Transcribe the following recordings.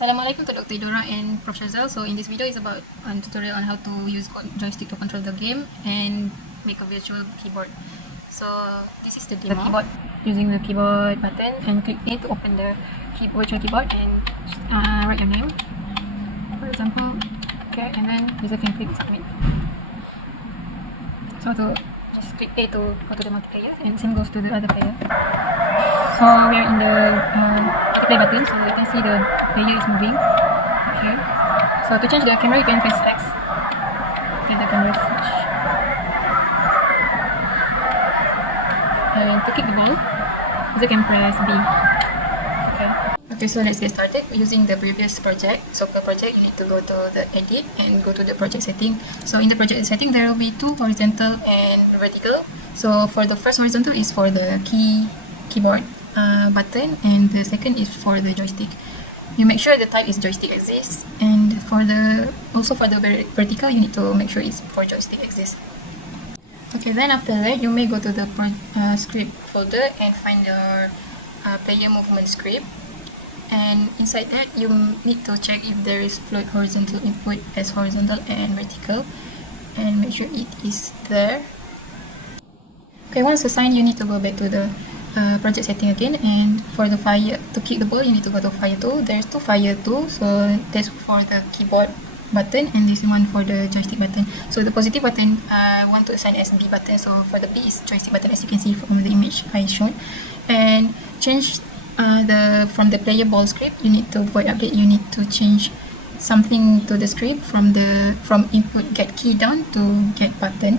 Assalamualaikum to Dr. Idora and Prof. Shazal. So in this video is about tutorial on how to use joystick to control the game and make a virtual keyboard. So this is the demo. The keyboard, using the keyboard button and click A to open the virtual keyboard and write your name, for example. Okay, and then user can click submit. So to just click A to go to the multiplayer, and same goes to the other player. So we are in the play button, so you can see the player is moving. Okay. So to change the camera, you can press X. Okay, the camera switch. And to kick the ball, you can press B. Okay. Okay, so let's get started using the previous project. So per project, you need to go to the edit and go to the project setting. So in the project setting, there will be two horizontal and vertical. So for the first horizontal is for the keyboard button, and the second is for the joystick. You make sure the type is joystick exists, and for the vertical, you need to make sure it's for joystick exists. Okay, then after that, you may go to the script folder and find your player movement script, and inside that you need to check if there is float horizontal input as horizontal and vertical, and make sure it is there. Okay, once assigned, you need to go back to the project setting again, and for the fire to kick the ball, you need to go to fire tool. There's two fire tools, so that's for the keyboard button and this one for the joystick button. So the positive button I want to assign as B button, so for the B is joystick button, as you can see from the image I showed. And change from the player ball script, you need to void update, you need to change something to the script from input get key down to get button,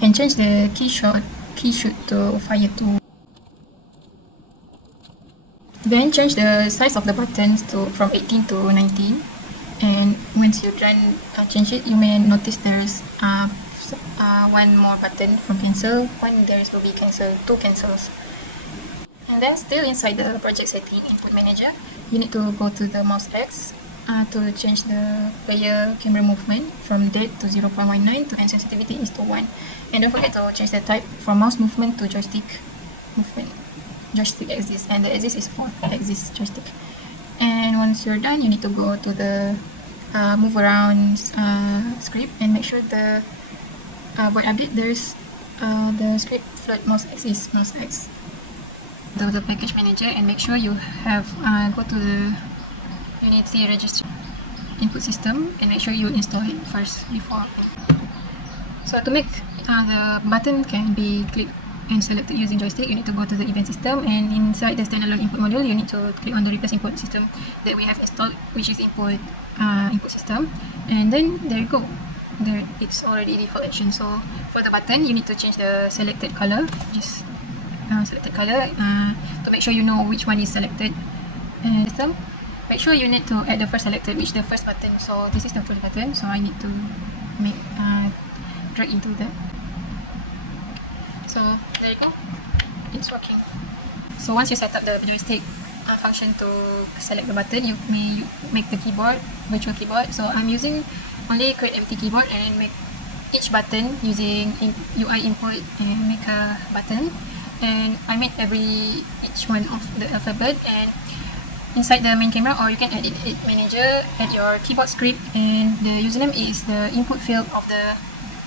and change the key shoot to fire tool. Then change the size of the buttons from 18 to 19, and once you're done change it, you may notice there's one more button from cancel, will be cancel, two cancels. And then still inside the project setting input manager, you need to go to the mouse X to change the player camera movement from dead to 0.19 to hand sensitivity is to 1, and don't forget to change the type from mouse movement to joystick movement. Joystick exists, and the axis is for axis joystick. And once you're done, you need to go to the move around script and make sure the void update there's the script float mouse axis mouse X. Go to the package manager and make sure you have go to the Unity register input system and make sure you install it first before. So to make the button can be clicked and selected using joystick, you need to go to the event system, and inside the standalone input module, you need to click on the replace input system that we have installed, which is input system, and then there you go. There, it's already default action. So for the button, you need to change the selected color, just selected color to make sure you know which one is selected. And system, make sure you need to add the first selected, which the first button. So this is the first button, so I need to make drag into that. So there you go, it's working. So once you set up the joystick function to select the button, you may make the keyboard virtual keyboard. So I'm using only create empty keyboard and make each button using UI input and make a button, and I made each one of the alphabet, and inside the main camera, or you can edit it manager, add your keyboard script, and the username is the input field of the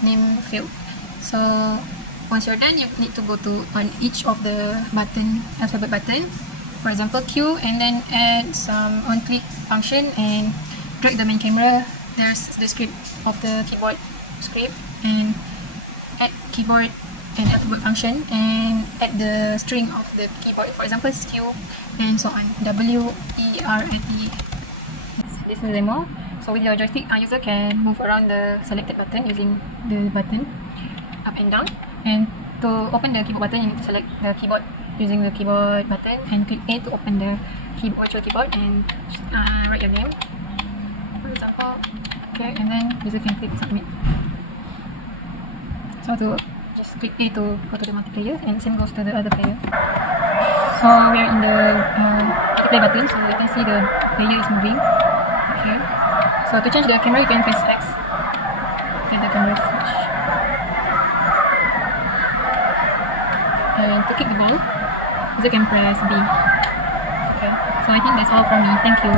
name field. So once you're done, you need to go to on each of the alphabet button, for example Q, and then add some on click function and drag the main camera. There's the script of the keyboard script, and add keyboard and alphabet function, and add the string of the keyboard, for example Q, and so on, WERAT. This is the demo. So with your joystick, user can move around the selected button using the button up and down. And to open the keyboard button, you need to select the keyboard using the keyboard button and click A to open the virtual keyboard and write your name, for example. Okay, and then user can click submit. So to just click A to go to the multiplayer, and same goes to the other player. So we are in the play button, so you can see the player is moving. Okay. So to change the camera, you can press X. Okay, the camera switch. And to kick the ball, you can press B. Okay, so I think that's all from me. Thank you.